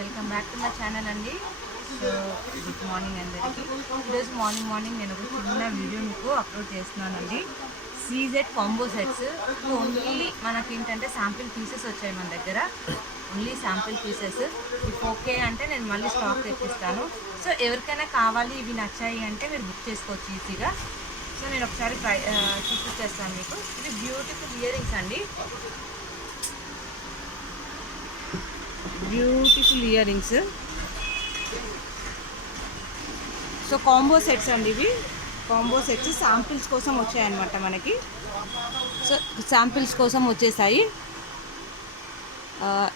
Welcome back to my channel అండి. So good morning అందరికీ. ఈరోజు మార్నింగ్ నేను ఒక చిన్న వీడియో మీకు అప్లోడ్ చేస్తున్నానండి. సీజెడ్ కాంబో సెట్స్ ఓన్లీ మనకేంటంటే శాంపిల్ పీసెస్ వచ్చాయి మన దగ్గర. Only sample pieces. If okay అంటే నేను మళ్ళీ స్టాక్ తెప్పిస్తాను. సో ఎవరికైనా కావాలి, ఇవి నచ్చాయి అంటే మీరు బుక్ చేసుకోవచ్చు ఈజీగా. సో నేను ఒకసారి చూపించేస్తాను మీకు. ఇది బ్యూటిఫుల్ ఇయర్ రింగ్స్ అండి. Beautiful ear rings. So combo sets అండి ఇవి. కాంబో సెట్స్ శాంపిల్స్ కోసం వచ్చాయన్నమాట మనకి. సో శాంపిల్స్ కోసం వచ్చేసాయి.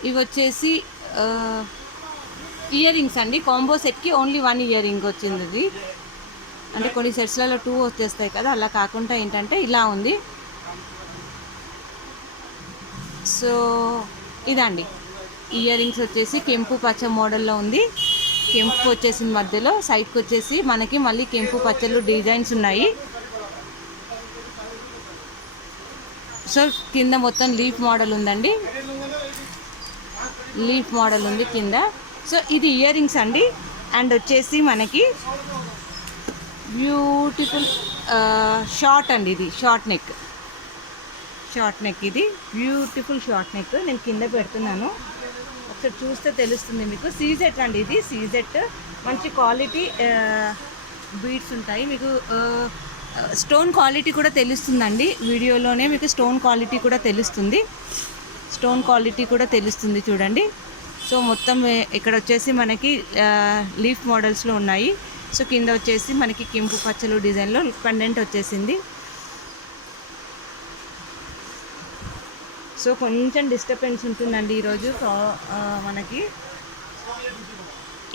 ఇవి వచ్చేసి ఇయర్ రింగ్స్ అండి. కాంబో సెట్కి ఓన్లీ 1 ఇయర్ రింగ్ వచ్చింది ఇది. అంటే కొన్ని సెట్స్లలో 2 వచ్చేస్తాయి కదా, అలా కాకుండా ఏంటంటే ఇలా ఉంది. సో ఇదండి ఇయర్ రింగ్స్ వచ్చేసి కెంపు పచ్చ మోడల్లో ఉంది. కెంపు వచ్చేసింది మధ్యలో, సైడ్కి వచ్చేసి మనకి మళ్ళీ కెంపు పచ్చలు డిజైన్స్ ఉన్నాయి. సో కింద మొత్తం లీఫ్ మోడల్ ఉందండి, లీఫ్ మోడల్ ఉంది కింద. సో ఇది ఇయర్ రింగ్స్ అండి. అండ్ వచ్చేసి మనకి బ్యూటిఫుల్ షార్ట్ అండి, ఇది షార్ట్ నెక్. షార్ట్ నెక్ ఇది బ్యూటిఫుల్ షార్ట్ నెక్. నేను కింద పెడుతున్నాను, ఒకసారి చూస్తే తెలుస్తుంది మీకు. సీజెట్ అండి ఇది, సీజెట్. మంచి క్వాలిటీ బీడ్స్ ఉంటాయి మీకు. స్టోన్ క్వాలిటీ కూడా తెలుస్తుందండి, వీడియోలోనే మీకు స్టోన్ క్వాలిటీ కూడా తెలుస్తుంది. స్టోన్ క్వాలిటీ కూడా తెలుస్తుంది చూడండి. సో మొత్తం ఇక్కడ వచ్చేసి మనకి లీఫ్ మోడల్స్లో ఉన్నాయి. సో కింద వచ్చేసి మనకి కెంపు పచ్చలు డిజైన్లో పెండెంట్ వచ్చేసింది. సో కొంచెం డిస్టర్బెన్స్ ఉంటుందండి ఈరోజు. మనకి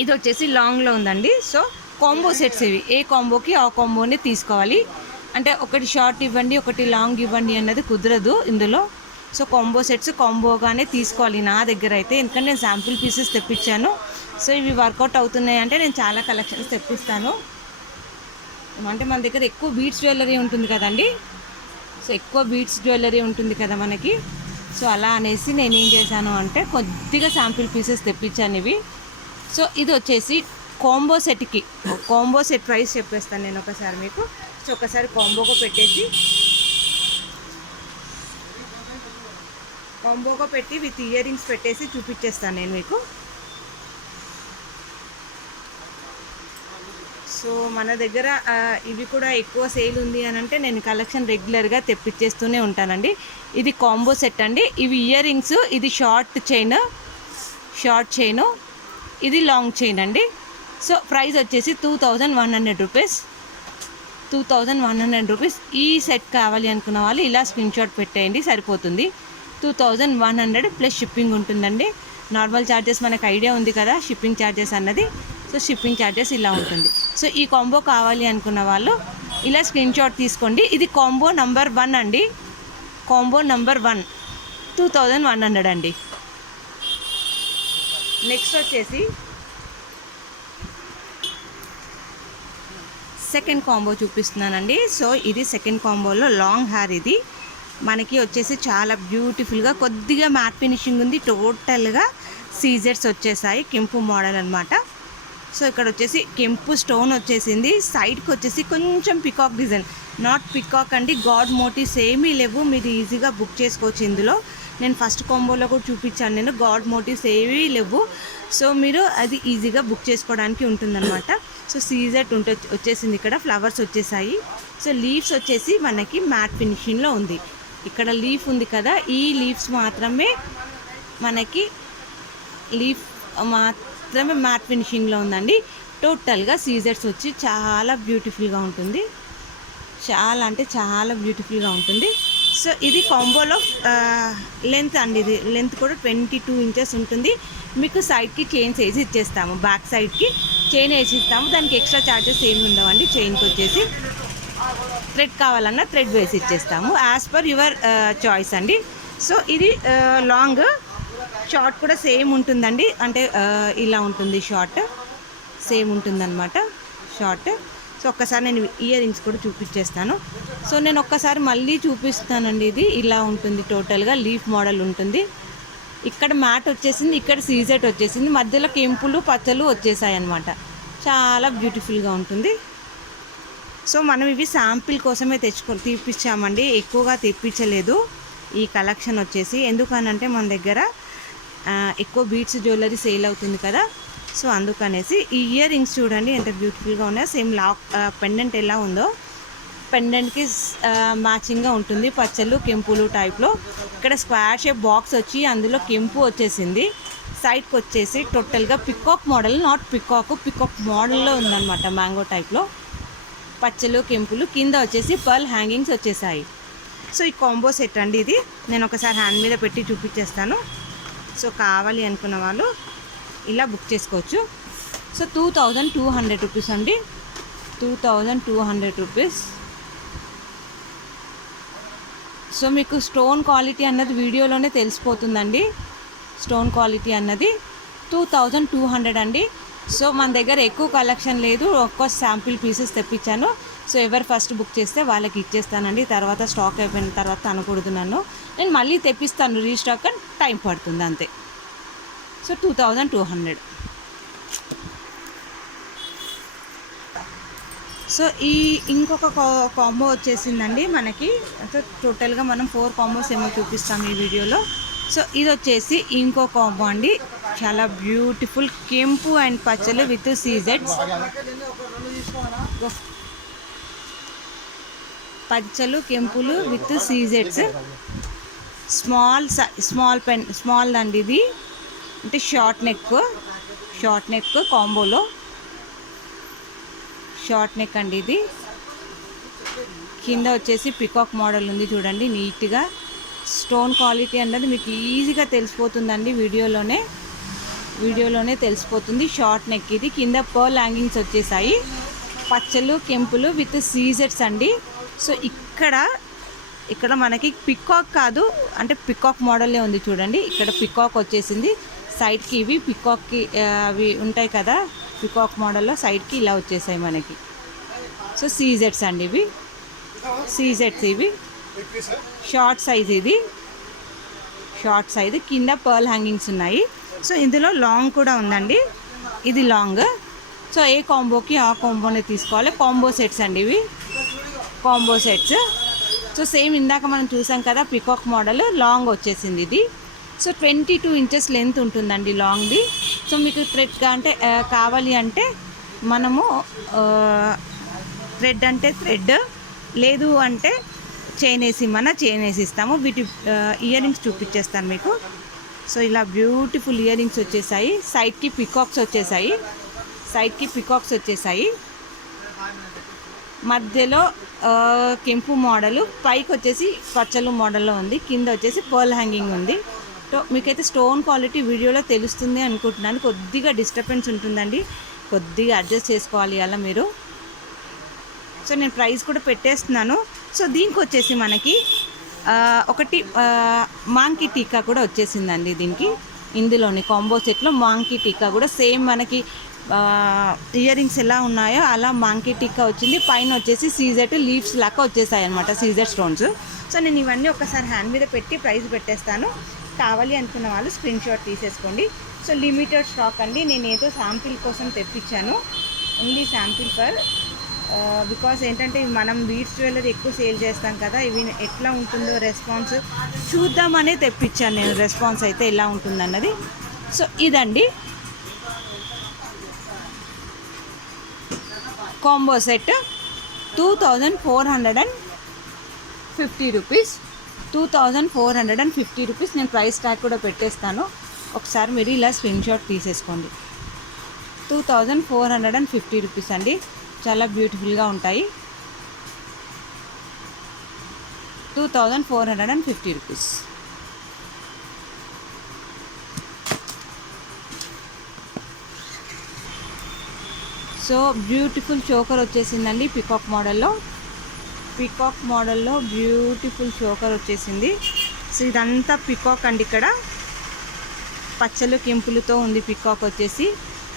ఇది వచ్చేసి లాంగ్లో ఉందండి. సో కాంబో సెట్స్ ఇవి, ఏ కాంబోకి ఆ కాంబోని తీసుకోవాలి. అంటే ఒకటి షార్ట్ ఇవ్వండి, ఒకటి లాంగ్ ఇవ్వండి అన్నది కుదరదు ఇందులో. సో కాంబో సెట్స్ కాంబోగానే తీసుకోవాలి నా దగ్గర అయితే, ఎందుకంటే నేను శాంపుల్ పీసెస్ తెప్పించాను. సో ఇవి వర్కౌట్ అవుతున్నాయి అంటే నేను చాలా కలెక్షన్స్ తెప్పిస్తాను. అంటే మన దగ్గర ఎక్కువ బీడ్స్ జ్యువెలరీ ఉంటుంది కదండి. సో ఎక్కువ బీడ్స్ జ్యువెలరీ ఉంటుంది కదా మనకి. సో అలా అనేసి నేను ఏం చేశాను అంటే కొద్దిగా శాంపిల్ పీసెస్ తెప్పించాను ఇవి. సో ఇది వచ్చేసి కాంబో సెట్కి, కాంబో సెట్ ప్రైస్ చెప్పేస్తాను నేను ఒకసారి మీకు. సో ఒకసారి కాంబోగా పెట్టేసి, కాంబోగా పెట్టి విత్ ఇయర్ రింగ్స్ పెట్టేసి చూపించేస్తాను నేను మీకు. సో మన దగ్గర ఇవి కూడా ఎక్కువ సేల్ ఉంది అని అంటే నేను కలెక్షన్ రెగ్యులర్గా తెప్పించేస్తూనే ఉంటానండి. ఇది కాంబో సెట్ అండి. ఇవి ఇయర్ రింగ్స్, ఇది షార్ట్ చైను, ఇది లాంగ్ చైన్ అండి. సో ప్రైస్ వచ్చేసి 2100 రూపీస్. 2100 రూపీస్. ఈ సెట్ కావాలి అనుకున్న వాళ్ళు ఇలా స్క్రీన్ షాట్ పెట్టేయండి, సరిపోతుంది. 2100 ప్లస్ షిప్పింగ్ ఉంటుందండి. నార్మల్ ఛార్జెస్ మనకు ఐడియా ఉంది కదా, షిప్పింగ్ ఛార్జెస్ అన్నది. సో షిప్పింగ్ ఛార్జెస్ ఇలా ఉంటుంది. సో ఈ కాంబో కావాలి అనుకున్న వాళ్ళు ఇలా స్క్రీన్ షాట్ తీసుకోండి. ఇది కాంబో నంబర్ 1 అండి. కాంబో నంబర్ 1 2100 అండి. నెక్స్ట్ వచ్చేసి సెకండ్ కాంబో చూపిస్తున్నానండి. సో ఇది సెకండ్ కాంబోలో లాంగ్ హెయిర్. ఇది మనకి వచ్చేసి చాలా బ్యూటిఫుల్గా కొద్దిగా మ్యాట్ ఫినిషింగ్ ఉంది. టోటల్గా సీజెట్స్ వచ్చేసాయి, కెంపు మోడల్ అనమాట. సో ఇక్కడ వచ్చేసి కెంపు స్టోన్ వచ్చేసింది. సైడ్కి వచ్చేసి కొంచెం పికాక్ డిజైన్, నాట్ పికాక్ అండి, గాడ్ మోటివ్స్ ఏమీ లేవు. మీరు ఈజీగా బుక్ చేసుకోవచ్చు ఇందులో. నేను ఫస్ట్ కాంబోలో కూడా చూపించాను, నేను గాడ్ మోటివ్స్ ఏమీ లేవు. సో మీరు అది ఈజీగా బుక్ చేసుకోవడానికి ఉంటుందన్నమాట. సో సీజెట్ వచ్చేసింది, ఇక్కడ ఫ్లవర్స్ వచ్చేసాయి. సో లీవ్స్ వచ్చేసి మనకి మ్యాట్ ఫినిషింగ్లో ఉంది. ఇక్కడ లీఫ్ ఉంది కదా, ఈ లీవ్స్ మాత్రమే మనకి మ్యాట్ ఫినిషింగ్లో ఉందండి. టోటల్గా సీజెట్స్ వచ్చి చాలా బ్యూటిఫుల్గా ఉంటుంది, చాలా అంటే చాలా బ్యూటిఫుల్గా ఉంటుంది. సో ఇది కాంబోలో లెంత్ అండి, ఇది లెంత్ కూడా 22 ఇంచెస్ ఉంటుంది. మీకు సైడ్కి చైన్స్ వేసి ఇచ్చేస్తాము, బ్యాక్ సైడ్కి చైన్ వేసి ఇస్తాము. దానికి ఎక్స్ట్రా ఛార్జెస్ ఏమి ఉండవండి. చైన్కి వచ్చేసి థ్రెడ్ కావాలన్నా థ్రెడ్ వేసి ఇచ్చేస్తాము, యాజ్ పర్ యువర్ చాయిస్ అండి. సో ఇది లాంగ్. షార్ట్ కూడా సేమ్ ఉంటుందండి, అంటే ఇలా ఉంటుంది, షార్ట్ సేమ్ ఉంటుందన్నమాట షార్ట్. సో ఒక్కసారి నేను ఇయర్ రింగ్స్ కూడా చూపించేస్తాను. సో నేను ఒక్కసారి మళ్ళీ చూపిస్తానండి. ఇది ఇలా ఉంటుంది, టోటల్గా లీఫ్ మోడల్ ఉంటుంది. ఇక్కడ మ్యాట్ వచ్చేసింది, ఇక్కడ సీజెట్ వచ్చేసింది, మధ్యలో కెంపులు పచ్చలు వచ్చేసాయి అన్నమాట. చాలా బ్యూటిఫుల్గా ఉంటుంది. సో మనం ఇవి శాంపిల్ కోసమే తీపిచ్చామండి, ఎక్కువగా తెప్పించలేదు ఈ కలెక్షన్ వచ్చేసి. ఎందుకనంటే మన దగ్గర ఎక్కువ బీట్స్ జ్యువెలరీ సేల్ అవుతుంది కదా, సో అందుకనేసి. ఈ ఇయర్ రింగ్స్ చూడండి ఎంత బ్యూటిఫుల్గా ఉన్నాయో. సేమ్ లాక్ పెండెంట్ ఎలా ఉందో పెండెంట్కి మ్యాచింగ్గా ఉంటుంది, పచ్చళ్ళు కెంపులు టైప్లో. ఇక్కడ స్క్వేర్ షేప్ బాక్స్ వచ్చి అందులో కెంపు వచ్చేసింది. సైడ్కి వచ్చేసి టోటల్గా పికాక్ మోడల్, నాట్ పికాక్ మోడల్లో ఉందన్నమాట, మ్యాంగో టైప్లో. పచ్చలు కెంపులు, కింద వచ్చేసి పర్ల్ హ్యాంగింగ్స్ వచ్చేసాయి. సో ఈ కాంబో సెట్ అండి ఇది. నేను ఒకసారి హ్యాండ్ మీద పెట్టి చూపించేస్తాను. సో కావాలి అనుకున్న వాళ్ళు ఇలా బుక్ చేసుకోవచ్చు. సో 2200 రూపీస్ అండి, 2200 రూపీస్. సో మీకు స్టోన్ క్వాలిటీ అన్నది వీడియోలోనే తెలిసిపోతుందండి. స్టోన్ క్వాలిటీ అన్నది 2200 అండి. సో మన దగ్గర ఎక్కువ కలెక్షన్ లేదు, ఒక్క శాంపిల్ పీసెస్ తెప్పించాను. సో ఎవరు ఫస్ట్ బుక్ చేస్తే వాళ్ళకి ఇచ్చేస్తానండి. తర్వాత స్టాక్ అయిపోయిన తర్వాత అనకూడదు నన్ను, నేను మళ్ళీ తెప్పిస్తాను, రీస్టాక్ అని టైం పడుతుంది అంతే. సో 2200. సో ఈ ఇంకొక కాంబో వచ్చేసిందండి మనకి. సో టోటల్గా మనం 4 కాంబోస్ ఏమో చూపిస్తాం ఈ వీడియోలో. సో ఇది వచ్చేసి ఇంకో కాంబో అండి, చాలా బ్యూటిఫుల్ కెంపు అండ్ పచ్చలు విత్ సీజెడ్స్. పచ్చలు కెంపులు విత్ సీజెడ్స్. స్మాల్ అండి ఇది, అంటే షార్ట్ నెక్ కాంబోలో. షార్ట్ నెక్ అండి ఇది. కింద వచ్చేసి పికాక్ మోడల్ ఉంది చూడండి నీట్గా. స్టోన్ క్వాలిటీ అన్నది మీకు ఈజీగా తెలిసిపోతుందండి, వీడియోలోనే తెలిసిపోతుంది. షార్ట్ నెక్ ఇది, కింద పర్ల్ హ్యాంగింగ్స్ వచ్చేసాయి. పచ్చలు కెంపులు విత్ సీజెట్స్ అండి. సో ఇక్కడ మనకి పికాక్ కాదు, అంటే పికాక్ మోడలే ఉంది చూడండి. ఇక్కడ పికాక్ వచ్చేసింది, సైడ్కి ఇవి పికాక్కి అవి ఉంటాయి కదా పికాక్ మోడల్లో, సైడ్కి ఇలా వచ్చేసాయి మనకి. సో సీజెట్స్ అండి ఇవి, సీజెట్స్ ఇవి. షార్ట్ సైజ్ ఇది, షార్ట్ సైజ్. కింద పర్ల్ హ్యాంగింగ్స్ ఉన్నాయి. సో ఇందులో లాంగ్ కూడా ఉందండి, ఇది లాంగ్. సో ఏ కాంబోకి ఆ కాంబోనే తీసుకోవాలి. కాంబో సెట్స్ అండి ఇవి, కాంబో సెట్స్. సో సేమ్ ఇందాక మనం చూసాం కదా పికాక్ మోడల్, లాంగ్ వచ్చేసింది ఇది. సో 22 ఇంచెస్ లెంత్ ఉంటుందండి లాంగ్ది. సో మీకు థ్రెడ్గా అంటే కావాలి అంటే మనము థ్రెడ్ అంటే థ్రెడ్, లేదు అంటే చైన్ వేసి ఇస్తాము. వీటి ఇయర్ రింగ్స్ చూపించేస్తాను మీకు. సో ఇలా బ్యూటిఫుల్ ఇయర్ రింగ్స్ వచ్చేసాయి. సైడ్కి పికాక్స్ వచ్చేసాయి. మధ్యలో కెంపు మోడలు, పైకి వచ్చేసి పచ్చలు మోడల్లో ఉంది, కింద వచ్చేసి పర్ల్ హ్యాంగింగ్ ఉంది. సో మీకైతే స్టోన్ క్వాలిటీ వీడియోలో తెలుస్తుంది అనుకుంటున్నాను. కొద్దిగా డిస్టర్బెన్స్ ఉంటుందండి, కొద్దిగా అడ్జస్ట్ చేసుకోవాలి అలా మీరు. సో నేను ప్రైస్ కూడా పెట్టేస్తున్నాను. సో దీనికి వచ్చేసి మనకి ఒకటి మాంకీ టీకా కూడా వచ్చేసిందండి దీనికి. ఇందులోని కాంబో సెట్లో మాంకీ టీకా కూడా సేమ్ మనకి ఇయర్ రింగ్స్ ఎలా ఉన్నాయో అలా మాంకీ టీకా వచ్చింది. పైన వచ్చేసి సీజెట్ లీవ్స్ లాగా వచ్చేసాయి అనమాట, సీజెట్ స్టోన్స్. సో నేను ఇవన్నీ ఒకసారి హ్యాండ్ మీద పెట్టి ప్రైస్ పెట్టేస్తాను. కావాలి అనుకున్న వాళ్ళు స్క్రీన్ షాట్ తీసేసుకోండి. సో లిమిటెడ్ స్టాక్ అండి, నేను ఏదో శాంపిల్ కోసం తెప్పించాను, ఓన్లీ శాంపిల్ ఫర్ బికాస్ ఏంటంటే మనం బీట్స్ జ్యువెలరీ ఎక్కువ సేల్ చేస్తాం కదా, ఇవి ఎట్లా ఉంటుందో రెస్పాన్స్ చూద్దామనే తెప్పించాను నేను, రెస్పాన్స్ అయితే ఎలా ఉంటుందన్నది. సో ఇదండి కాంబో సెట్ 2450 రూపీస్. 2450 రూపీస్. నేను ప్రైస్ ట్యాగ్ కూడా పెట్టేస్తాను, ఒకసారి మీరు ఇలా స్క్రీన్ షాట్ తీసేసుకోండి. 2450 రూపీస్ అండి, చాలా బ్యూటిఫుల్గా ఉంటాయి. 2450 రూపీస్. సో బ్యూటిఫుల్ చోకర్ వచ్చేసిందండి పికాక్ మోడల్లో బ్యూటిఫుల్ చోకర్ వచ్చేసింది. సో ఇదంతా పికాక్ అండి, ఇక్కడ పచ్చలు కెంపులతో ఉంది పికాక్ వచ్చేసి.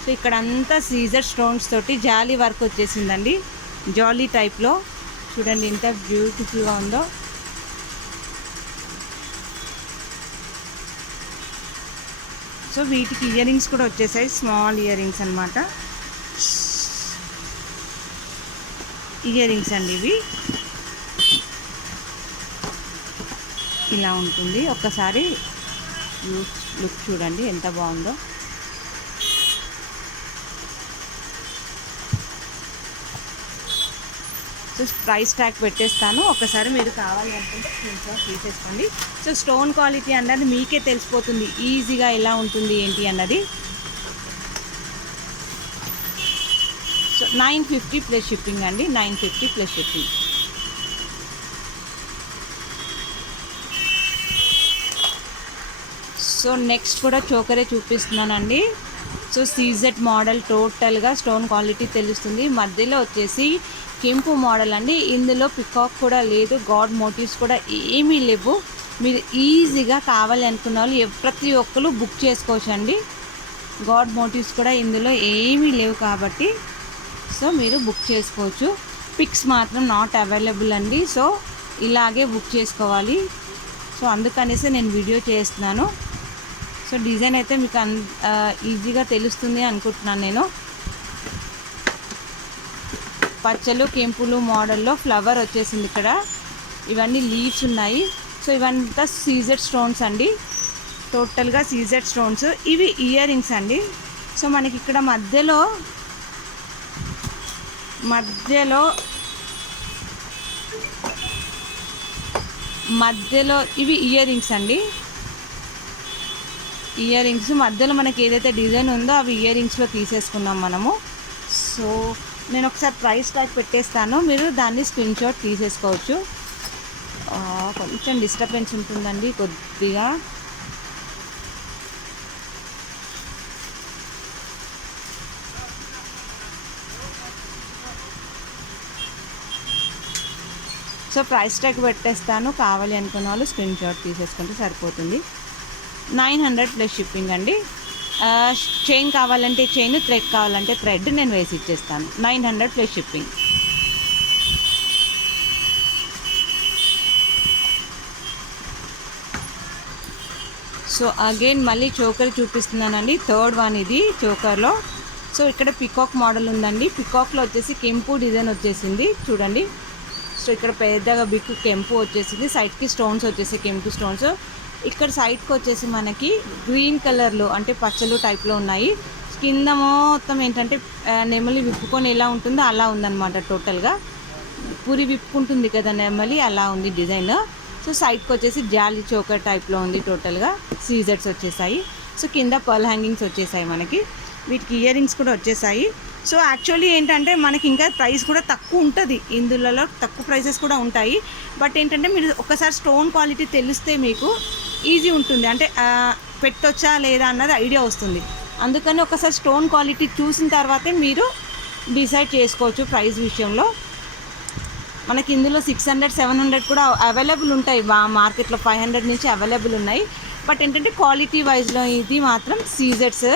సో ఇక్కడ అంతా సీజర్ స్టోన్స్ తోటి జాలీ వర్క్ వచ్చేసిందండి, జాలీ టైప్లో. చూడండి ఎంత బ్యూటిఫుల్గా ఉందో. సో వీటికి ఇయర్ రింగ్స్ కూడా వచ్చేసాయి, స్మాల్ ఇయర్ రింగ్స్ అనమాట. ఇయర్ రింగ్స్ అండి ఇవి. ఇలా ఉంటుంది. ఒక్కసారి లుక్ చూడండి ఎంత బాగుందో. సో ప్రైస్ ట్యాగ్ పెట్టేస్తాను, ఒకసారి మీరు కావాలి అనుకుంటే స్క్రీన్షాట్ తీసేసుకోండి. సో స్టోన్ క్వాలిటీ అన్నది మీకే తెలిసిపోతుంది ఈజీగా ఎలా ఉంటుంది ఏంటి అన్నది. సో 950 ప్లస్ షిప్పింగ్ అండి, 950 ప్లస్ షిప్పింగ్. సో నెక్స్ట్ కూడా చోకరే చూపిస్తున్నానండి. సో సీజెడ్ మోడల్, టోటల్గా స్టోన్ క్వాలిటీ తెలుస్తుంది. మధ్యలో వచ్చేసి కెంపు మోడల్ అండి. ఇందులో పికాక్ కూడా లేదు, గాడ్ మోటివ్స్ కూడా ఏమీ లేవు. మీరు ఈజీగా కావాలి అనుకున్న వాళ్ళు ప్రతి ఒక్కరు బుక్ చేసుకోవచ్చు అండి. గాడ్ మోటివ్స్ కూడా ఇందులో ఏమీ లేవు కాబట్టి సో మీరు బుక్ చేసుకోవచ్చు. పిక్స్ మాత్రం నాట్ అవైలబుల్ అండి. సో ఇలాగే బుక్ చేసుకోవాలి. సో అందుకనేసి నేను వీడియో చేస్తున్నాను. సో డిజైన్ అయితే మీకు ఈజీగా తెలుస్తుంది అనుకుంటున్నాను నేను. పచ్చలు కెంపులు మోడల్లో ఫ్లవర్ వచ్చేసింది ఇక్కడ. ఇవన్నీ లీవ్స్ ఉన్నాయి. సో ఇవంతా సీజెడ్ స్టోన్స్ అండి, టోటల్గా సీజెడ్ స్టోన్స్. ఇవి ఇయర్ రింగ్స్ అండి. సో మనకి ఇక్కడ మధ్యలో ఇవి ఇయర్ రింగ్స్ అండి. ఇయర్ రింగ్స్ మధ్యలో మనకి ఏదైతే డిజైన్ ఉందో అవి ఇయర్ రింగ్స్లో తీసేసుకున్నాం మనము. సో నేను ఒకసారి ప్రైస్ ట్యాగ్ పెట్టేస్తాను, మీరు దాన్ని స్క్రీన్ షాట్ తీసేసుకోవచ్చు. కొంచెం డిస్టర్బెన్స్ ఉంటుందండి కొద్దిగా. సో ప్రైస్ ట్యాగ్ పెట్టేస్తాను, కావాలి అనుకున్న వాళ్ళు స్క్రీన్ షాట్ తీసేసుకుంటే సరిపోతుంది. 900 ప్లస్ షిప్పింగ్ అండి. చైన్ కావాలంటే చైన్, థ్రెడ్ కావాలంటే థ్రెడ్ నేను వేసి ఇచ్చేస్తాను. 900 ప్లస్ షిప్పింగ్. సో అగైన్ మళ్ళీ చోకర్ చూపిస్తున్నానండి. థర్డ్ వన్ ఇది చోకర్లో. సో ఇక్కడ పికాక్ మోడల్ ఉందండి. పికాక్లో వచ్చేసి కెంపు డిజైన్ వచ్చేసింది చూడండి. సో ఇక్కడ పెద్దగా బిగ్ కెంపు వచ్చేసింది, సైడ్కి స్టోన్స్ వచ్చేసి కెంపు స్టోన్స్. ఇక్కడ సైడ్కి వచ్చేసి మనకి గ్రీన్ కలర్లో అంటే పచ్చలు టైప్లో ఉన్నాయి. కింద మొత్తం ఏంటంటే నెమలి విప్పుకొని ఎలా ఉంటుందో అలా ఉందన్నమాట. టోటల్గా పూరి విప్పుకుంటుంది కదా నెమలి, అలా ఉంది డిజైన్. సో సైడ్కి వచ్చేసి జాలి చోకర్ టైప్లో ఉంది. టోటల్గా సీజెడ్స్ వచ్చేసాయి. సో కింద పర్ల్ హ్యాంగింగ్స్ వచ్చేసాయి మనకి. వీటికి ఇయర్ రింగ్స్ కూడా వచ్చేసాయి. సో యాక్చువల్లీ ఏంటంటే మనకి ఇంకా ప్రైస్ కూడా తక్కువ ఉంటుంది, ఇందులో తక్కువ ప్రైసెస్ కూడా ఉంటాయి. బట్ ఏంటంటే మీరు ఒకసారి స్టోన్ క్వాలిటీ తెలిస్తే మీకు ఈజీ ఉంటుంది, అంటే పెట్టొచ్చా లేదా అన్నది ఐడియా వస్తుంది. అందుకని ఒకసారి స్టోన్ క్వాలిటీ చూసిన తర్వాతే మీరు డిసైడ్ చేసుకోవచ్చు ప్రైస్ విషయంలో. మనకి ఇందులో 600, 700 కూడా అవైలబుల్ ఉంటాయి మార్కెట్లో. 500 నుంచి అవైలబుల్ ఉన్నాయి. బట్ ఏంటంటే క్వాలిటీ వైజ్లో ఇది మాత్రం సీజెడ్స్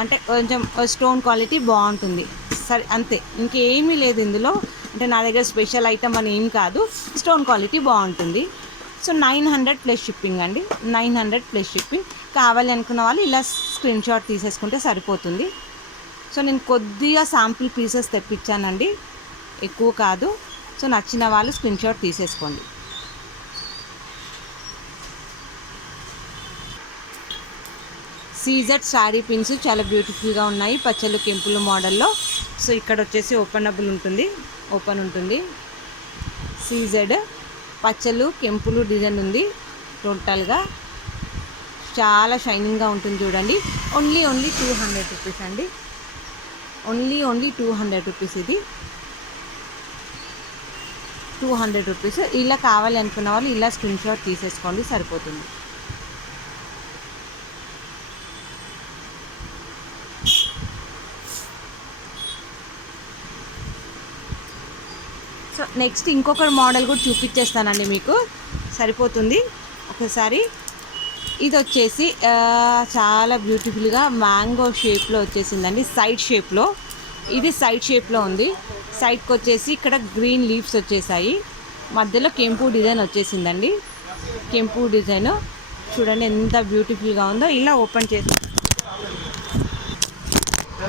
అంటే కొంచెం స్టోన్ క్వాలిటీ బాగుంటుంది సరే, అంతే. ఇంకేమీ లేదు ఇందులో. అంటే నా దగ్గర స్పెషల్ ఐటమ్ అని ఏం కాదు, స్టోన్ క్వాలిటీ బాగుంటుంది. సో 900 ప్లస్ షిప్పింగ్ అండి, 900 ప్లస్ షిప్పింగ్. కావాలి అనుకున్న వాళ్ళు ఇలా స్క్రీన్ షాట్ తీసేసుకుంటే సరిపోతుంది. సో నేను కొద్దిగా శాంపుల్ పీసెస్ తెప్పించానండి, ఎక్కువ కాదు. సో నచ్చిన వాళ్ళు స్క్రీన్ షాట్ తీసేసుకోండి. సీజెడ్ శారీ పిన్స్ చాలా బ్యూటిఫుల్గా ఉన్నాయి, పచ్చలు కెంపులు మోడల్లో. సో ఇక్కడ వచ్చేసి ఓపెనబుల్ ఉంటుంది, ఓపెన్ ఉంటుంది. సీజెడ్ పచ్చలు కెంపులు డిజైన్ ఉంది. టోటల్గా చాలా షైనింగ్గా ఉంటుంది చూడండి. ఓన్లీ 200 రూపీస్ అండి, ఓన్లీ 200 రూపీస్. ఇది 200 రూపీస్. ఇలా కావాలి అనుకున్న వాళ్ళు ఇలా స్క్రీన్ షాట్ తీసేసుకోండి సరిపోతుంది. సో నెక్స్ట్ ఇంకొక మోడల్ కూడా చూపించేస్తానండి మీకు, సరిపోతుంది ఒకసారి. ఇది వచ్చేసి చాలా బ్యూటిఫుల్గా మ్యాంగో షేప్లో వచ్చేసిందండి, సైడ్ షేప్లో. ఇది సైడ్ షేప్లో ఉంది. సైడ్కి వచ్చేసి ఇక్కడ గ్రీన్ లీవ్స్ వచ్చేసాయి, మధ్యలో కెంపు డిజైన్ వచ్చేసిందండి. కెంపు డిజైన్ చూడండి ఎంత బ్యూటిఫుల్గా ఉందో. ఇలా ఓపెన్ చేసి సో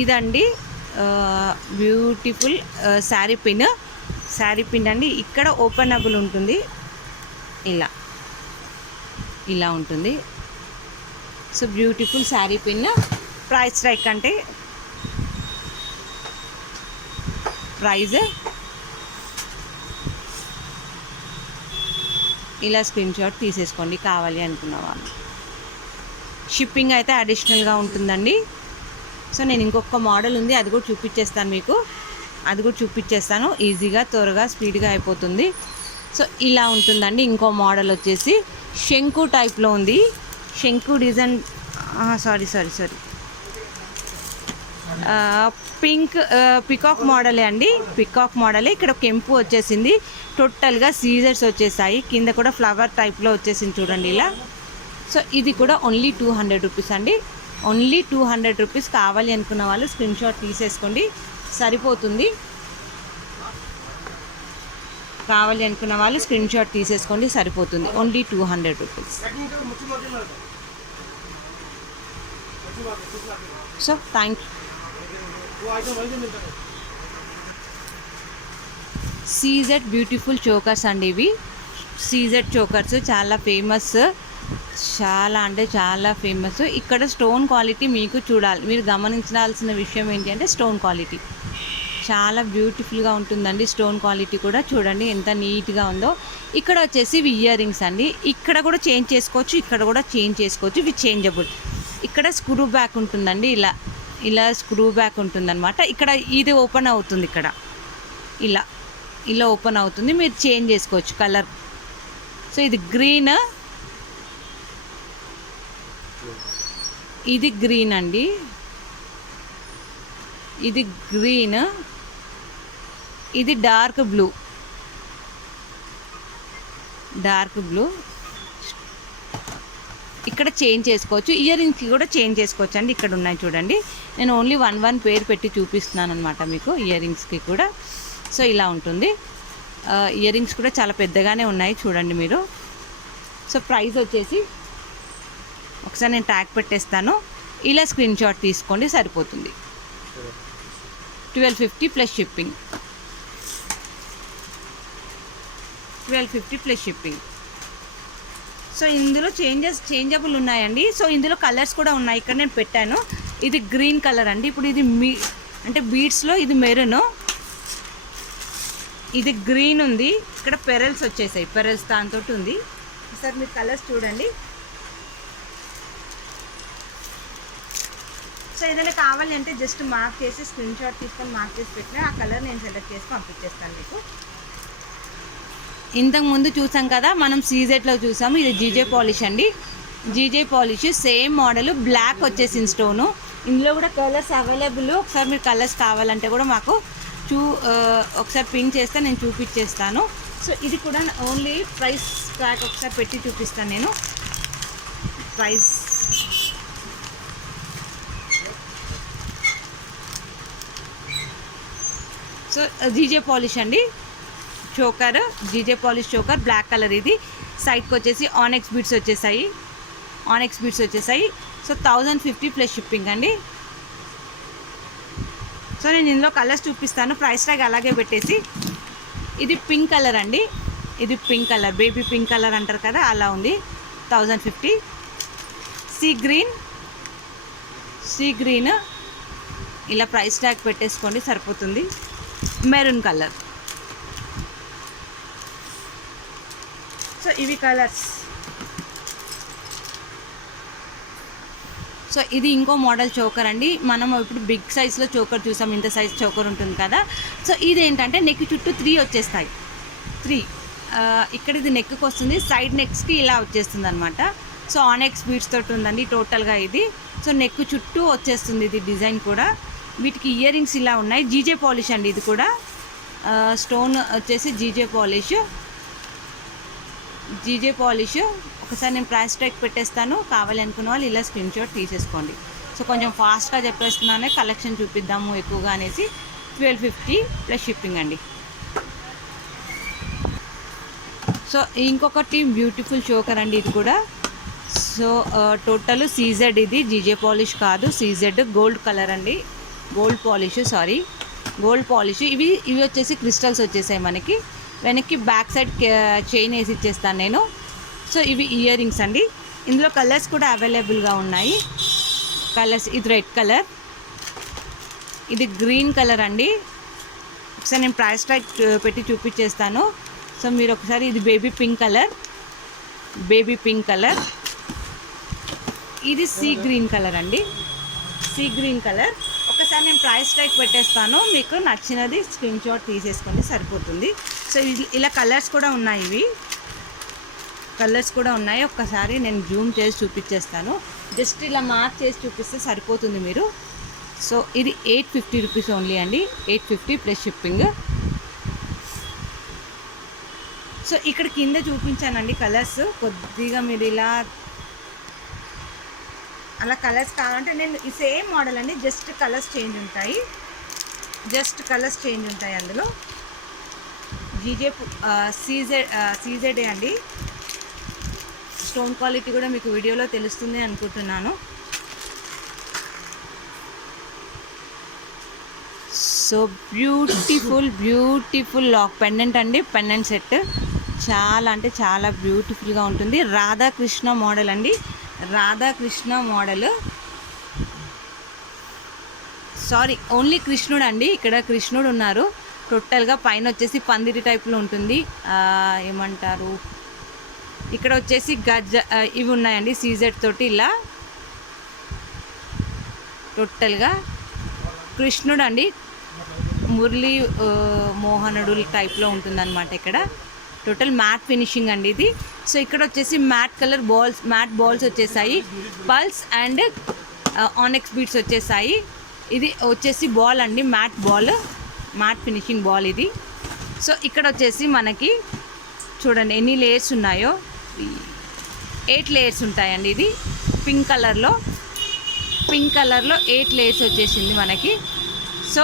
ఇదండి బ్యూటిఫుల్ శారీ పిన్ అండి. ఇక్కడ ఓపెనబుల్ ఉంటుంది, ఇలా ఉంటుంది. So beautiful sari pin. Price tag అంటే ప్రైజ్ ఇలా స్క్రీన్ షాట్ తీసేసుకోండి కావాలి అనుకున్న వాళ్ళు. షిప్పింగ్ అయితే అడిషనల్గా ఉంటుందండి. సో నేను ఇంకొక మోడల్ ఉంది, అది కూడా చూపించేస్తాను. ఈజీగా త్వరగా స్పీడ్గా అయిపోతుంది. సో ఇలా ఉంటుందండి. ఇంకో మోడల్ వచ్చేసి శంకు టైప్లో ఉంది. శంకు డిజైన్ సారీ పింక్ పికాక్ మోడలే అండి. పికాక్ మోడలే. ఇక్కడ కెంపు వచ్చేసింది. టోటల్గా సీజర్స్ వచ్చేసాయి. కింద కూడా ఫ్లవర్ టైప్లో వచ్చేసింది చూడండి ఇలా. సో ఇది కూడా ఓన్లీ 200 రూపీస్ అండి. Only 200 rupees. కావాలి అనుకున్న వాళ్ళు స్క్రీన్ షాట్ తీసేసుకోండి, సరిపోతుంది. Only 200 rupees. So thank you. CZ beautiful chokers అండి ఇవి. సీజెడ్ చోకర్స్ చాలా ఫేమస్, చాలా ఫేమస్. ఇక్కడ స్టోన్ క్వాలిటీ మీరు గమనించాల్సిన విషయం ఏంటి అంటే స్టోన్ క్వాలిటీ చాలా బ్యూటిఫుల్గా ఉంటుందండి. స్టోన్ క్వాలిటీ కూడా చూడండి ఎంత నీట్గా ఉందో. ఇక్కడ వచ్చేసి ఇవి ఇయర్ రింగ్స్ అండి. ఇక్కడ కూడా చేంజ్ చేసుకోవచ్చు, ఇక్కడ కూడా చేంజ్ చేసుకోవచ్చు. ఇవి చేంజబుల్. ఇక్కడ స్క్రూ బ్యాక్ ఉంటుందండి, ఇలా స్క్రూ బ్యాక్ ఉంటుందన్నమాట. ఇక్కడ ఇది ఓపెన్ అవుతుంది, ఇక్కడ ఇలా ఓపెన్ అవుతుంది. మీరు చేంజ్ చేసుకోవచ్చు కలర్. సో ఇది గ్రీన్, ఇది గ్రీన్ అండి. ఇది గ్రీన్, ఇది డార్క్ బ్లూ. ఇక్కడ చేంజ్ చేసుకోవచ్చు. ఇయర్ రింగ్స్కి కూడా చేంజ్ చేసుకోవచ్చు అండి. ఇక్కడ ఉన్నాయి చూడండి. నేను ఓన్లీ వన్ పేరు పెట్టి చూపిస్తున్నాను అనమాట మీకు ఇయర్ రింగ్స్కి కూడా. సో ఇలా ఉంటుంది. ఇయర్ రింగ్స్ కూడా చాలా పెద్దగానే ఉన్నాయి చూడండి మీరు. సో ప్రైస్ వచ్చేసి ఒకసారి నేను ట్యాగ్ పెట్టేస్తాను, ఇలా స్క్రీన్ షాట్ తీసుకోండి సరిపోతుంది. 1250 plus shipping. 1250 plus shipping. So ఇందులో చేంజబుల్ ఉన్నాయండి. సో ఇందులో కలర్స్ కూడా ఉన్నాయి. ఇక్కడ నేను పెట్టాను. ఇది గ్రీన్ కలర్ అండి. ఇప్పుడు ఇది అంటే బీడ్స్లో ఇది మెరూన్, ఇది గ్రీన్ ఉంది. ఇక్కడ పెరల్స్ వచ్చేసాయి, పెరల్స్ దాంతో ఉంది. సార్ మీరు కలర్స్ చూడండి. సో ఏదైనా కావాలి అంటే జస్ట్ మార్క్ చేసి స్క్రీన్ షాట్ తీసుకొని మార్క్ చేసి పెట్టినా ఆ కలర్ నేను సెలెక్ట్ చేసి పంపించేస్తాను మీకు. ఇంతకుముందు చూసాం కదా మనం సీజెట్లో చూసాము. ఇది జీజే పాలిష్ అండి. GJ polish same model, black వచ్చేసింది స్టోను. ఇందులో కూడా కలర్స్ అవైలబుల్. ఒకసారి మీరు కలర్స్ కావాలంటే కూడా మాకు ఒకసారి పిన్ చేస్తే నేను చూపించేస్తాను. సో ఇది కూడా ఓన్లీ ప్రైస్ ట్యాగ్ ఒకసారి పెట్టి చూపిస్తాను నేను. ప్రైస్ సో జీజే పాలిష్ అండి. Choker, GJ polish choker, black colour. ఇది సైడ్కి వచ్చేసి ఆనెక్స్ బీడ్స్ వచ్చేసాయి. సో 1050 ప్లస్ షిప్పింగ్ అండి. సో నేను ఇందులో కలర్స్ చూపిస్తాను, ప్రైస్ ట్యాగ్ అలాగే పెట్టేసి. ఇది పింక్ కలర్ అండి. ఇది pink colour, baby pink colour అంటారు కదా, అలా ఉంది. 1050. సీ గ్రీన్ ఇలా ప్రైస్ ట్యాగ్ పెట్టేసుకోండి సరిపోతుంది. Maroon colour. సో ఇవి కలర్స్. సో ఇది ఇంకో మోడల్ చోకర్ అండి. మనం ఇప్పుడు బిగ్ సైజ్లో చోకర్ చూసాం, ఇంత సైజ్ చోకర్ ఉంటుంది కదా. సో ఇది ఏంటంటే నెక్ చుట్టూ 3 వచ్చేస్తాయి. 3 ఇక్కడ ఇది నెక్కి వస్తుంది, సైడ్ నెక్స్కి ఇలా వచ్చేస్తుంది అనమాట. సో ఆనెక్స్ బీడ్స్ తోటి ఉందండి టోటల్గా ఇది. సో నెక్ చుట్టూ వచ్చేస్తుంది ఇది డిజైన్ కూడా. వీటికి ఇయర్ రింగ్స్ ఇలా ఉన్నాయి. జీజే పాలిష్ అండి. ఇది కూడా స్టోన్ వచ్చేసి జీజే పాలిష్. ఒకసారి నేను ప్రైస్ ట్యాగ్ పెట్టేస్తాను, కావాలి అనుకున్న వాళ్ళు ఇలా స్క్రీన్ షాట్ తీసేసుకోండి. సో కొంచెం ఫాస్ట్గా చెప్పేస్తున్నానే, కలెక్షన్ చూపిద్దాము ఎక్కువగా అనేసి. 1250 ప్లస్ షిప్పింగ్ అండి. సో ఇంకొకటి బ్యూటిఫుల్ చోకర్ అండి ఇది కూడా. సో టోటల్ సీజెడ్, ఇది జీజే పాలిష్ కాదు, సీజెడ్ గోల్డ్ కలర్ అండి, gold polish, sorry gold polish. ఇవి వచ్చేసి క్రిస్టల్స్ వచ్చేసాయి మనకి. వెనక్కి బ్యాక్ సైడ్ చైన్ వేసి ఇచ్చేస్తాను నేను. సో ఇవి ఇయర్ రింగ్స్ అండి. ఇందులో కలర్స్ కూడా అవైలబుల్గా ఉన్నాయి. కలర్స్, ఇది రెడ్ కలర్, ఇది గ్రీన్ కలర్ అండి. ఒకసారి నేను ప్రైస్ ట్యాగ్ పెట్టి చూపించేస్తాను. సో మీరు ఒకసారి, ఇది baby pink colour, baby pink colour. ఇది సీ గ్రీన్ కలర్ అండి, సీ గ్రీన్ కలర్. ఒకసారి నేను ప్రైస్ ట్యాగ్ పెట్టేస్తాను, మీకు నచ్చినది స్క్రీన్ షాట్ తీసేసుకొని సరిపోతుంది. సో ఇలా కలర్స్ కూడా ఉన్నాయి, ఇవి కలర్స్ కూడా ఉన్నాయి. ఒక్కసారి నేను జూమ్ చేసి చూపించేస్తాను, జస్ట్ ఇలా మార్క్ చేసి చూపిస్తే సరిపోతుంది మీరు. సో ఇది 850 రూపీస్ ఓన్లీ అండి, 850 ప్లస్ షిప్పింగ్. సో ఇక్కడ కింద చూపించానండి కలర్స్, కొద్దిగా మీరు ఇలా అలా కలర్స్ కావాలంటే నేను ఈ సేమ్ మోడల్ అండి, జస్ట్ కలర్స్ చేంజ్ ఉంటాయి, జస్ట్ కలర్స్ చేంజ్ ఉంటాయి అందులో. జీజే సీజెడే అండి. స్టోన్ క్వాలిటీ కూడా మీకు వీడియోలో తెలుస్తుంది అనుకుంటున్నాను. సో బ్యూటిఫుల్ లాక్ పెండెంట్ అండి, పెండెంట్ సెట్ చాలా అంటే చాలా బ్యూటిఫుల్గా ఉంటుంది. రాధాకృష్ణ మోడల్ అండి, రాధాకృష్ణ మోడల్, సారీ ఓన్లీ కృష్ణుడు అండి. ఇక్కడ కృష్ణుడు ఉన్నారు టోటల్గా. పైన వచ్చేసి పందిరి టైప్లో ఉంటుంది, ఏమంటారు, ఇక్కడ వచ్చేసి గజ్జ ఇవి ఉన్నాయండి సీజెడ్ తోటి. ఇలా టోటల్గా కృష్ణుడు అండి, మురళీ మోహనుడు టైప్లో ఉంటుందన్నమాట. ఇక్కడ టోటల్ మ్యాట్ ఫినిషింగ్ అండి ఇది. సో ఇక్కడ వచ్చేసి matte colour balls, matte balls వచ్చేసాయి, పల్స్ అండ్ ఆనెక్స్ బీట్స్ వచ్చేసాయి. ఇది వచ్చేసి బాల్ అండి, matte ball, matte finishing ball ఇది. సో ఇక్కడ వచ్చేసి మనకి చూడండి ఎన్ని లేయర్స్ ఉన్నాయో, 8 లేయర్స్ ఉంటాయండి. ఇది పింక్ కలర్లో 8 లేయర్స్ వచ్చేసింది మనకి. సో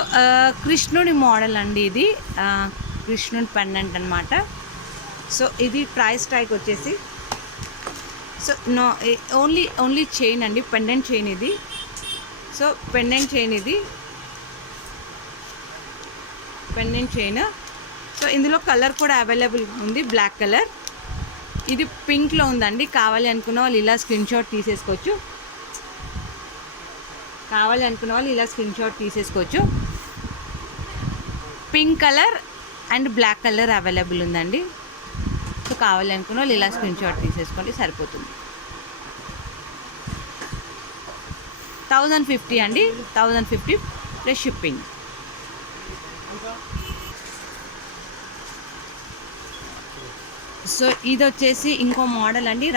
కృష్ణుడి మోడల్ అండి ఇది, కృష్ణుడి పెండెంట్ అనమాట. సో ఇది ప్రైస్ ట్యాగ్ వచ్చేసి, సో ఓన్లీ చైన్ అండి, పెండెంట్ చైన్ ఇది. సో పెండెంట్ చైన్ ఇది, పెండెంట్ చైన్. సో ఇందులో కలర్ కూడా అవైలబుల్ ఉంది, బ్లాక్ కలర్. ఇది పింక్లో ఉందండి, కావాలి అనుకున్న వాళ్ళు ఇలా స్క్రీన్ షాట్ తీసేసుకోవచ్చు, కావాలి అనుకున్న వాళ్ళు ఇలా స్క్రీన్ షాట్ తీసేసుకోవచ్చు. Pink colour and black colour available ఉందండి. సో కావాలి అనుకున్న వాళ్ళు ఇలా స్క్రీన్ షాట్ తీసేసుకోండి సరిపోతుంది. 1050 అండి, 1050 ప్లస్ షిప్పింగ్. సో ఇది వచ్చేసి ఇంకో మోడల్ అండి,